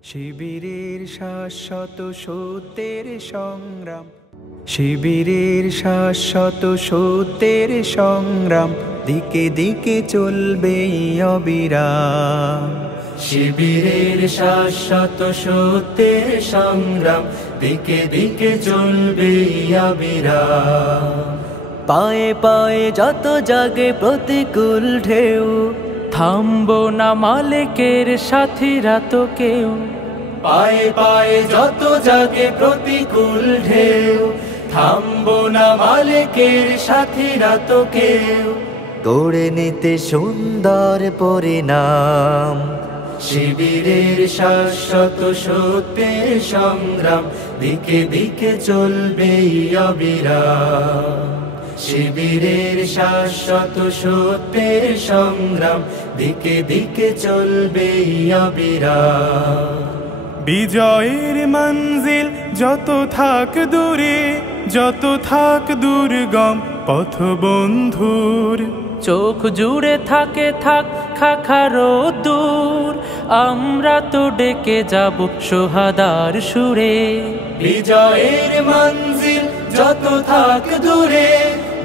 শিবিরের শাশ্বত সত্যের সংগ্রাম, শিবিরের শাশ্বত সত্যের সংগ্রাম, দিকে দিকে চলবে অবিরাম। শিবিরের শাশ্বত সত্যের সংগ্রাম, দিকে দিকে চলবে অবিরাম। পায়ে পায়ে যত জাগে প্রতিকূল ঢেউ, থামবো না মালিকের সাথীরা তো কেউ। পায়ে পায়ে যত জাগে প্রতিকূল ঢেউ, থামবো না মালিকের সাথীরা তো কেউ। গড়ে নিতে সুন্দর পরিণাম, শিবিরের শাশ্বত সত্যের সংগ্রাম, দিকে দিকে চলবে অবিরাম। শিবিরের শাশ্বত সত্যের সংগ্রাম, দিকে দিকে চলবে অবিরাম। বিজয়ের মঞ্জিল যত থাক দূরে, যত থাক দুর্গম পথ বন্ধুর, চোখ জুড়ে থাকে থাক খাখারো দূর, আমরা তো ডেকে যাব সোহাদার সুরে। বিজয়ের মঞ্জিল যত থাক দূরে,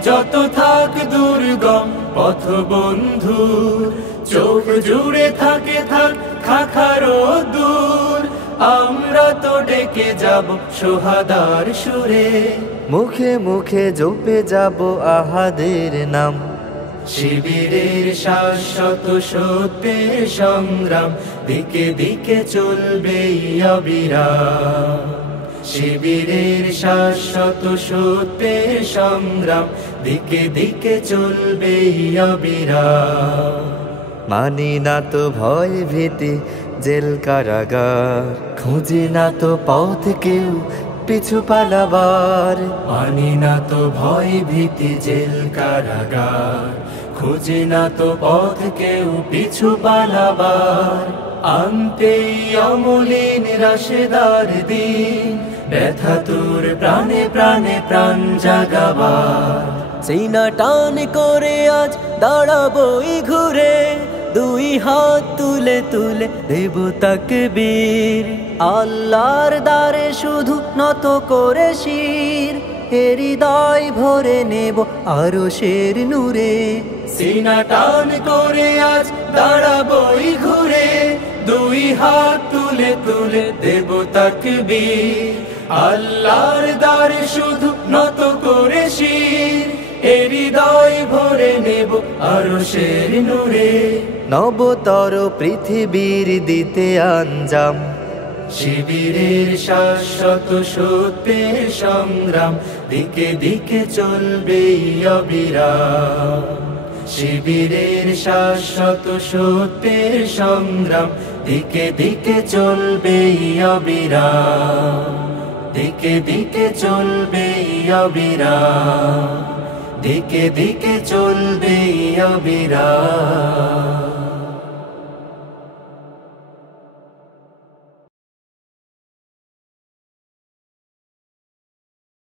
যত থাক দুর্গম পথ বন্ধুর, চোখ জুড়ে থাকে থাক খাখারো দূর, আমরা তো ডেকে যাব সোহাদার সুরে। মুখে মুখে জপে যাব আহাদের নাম। শিবিরের শাশ্বত সত্যের সংগ্রাম, দিকে দিকে চলবে অবিরাম। শিবিরের শাশ্বত সত্যের সংগ্রাম, দিকে দিকে চলবে অবিরাম। মানি না তো ভয় ভীতি জেল কারাগার, খুঁজি না তো পথ কেউ পিছু পালাবার। মানি না তো ভয় ভীতি জেল কারাগার, খুঁজি না তো পথ কেউ পিছু পালাবার। আনতে অমলিন রাশেদার দিন, ব্যথা তোর প্রাণে প্রাণে প্রাণ জাগাবার। সিনা টান করে আজ দাঁড়াবই ঘুরে, দুই হাত তুলে তুলে দেব তাকবীর। আল্লাহর দ্বারে শুধু নত করে শির, হৃদয় ভরে নেব আরশের নূরে। সিনা টান করে আজ দাঁড়াবই ঘুরে, দুই হাত তুলে তুলে দেব তাকবীর। আল্লাহর দ্বারে শুধু নত করে শির, হৃদয় ভরে নেব আরশের নূরে। নবতর পৃথিবীর দিতে আঞ্জাম, শিবিরের শাশ্বত সত্যের সংগ্রাম, দিকে দিকে চলবে অবিরাম। শিবিরের শাশ্বত সত্যের সংগ্রাম, দিকে দিকে চলবে অবিরাম। দিকে দিকে চলবে অবিরাম, দিকে দিকে চলবে অবিরাম।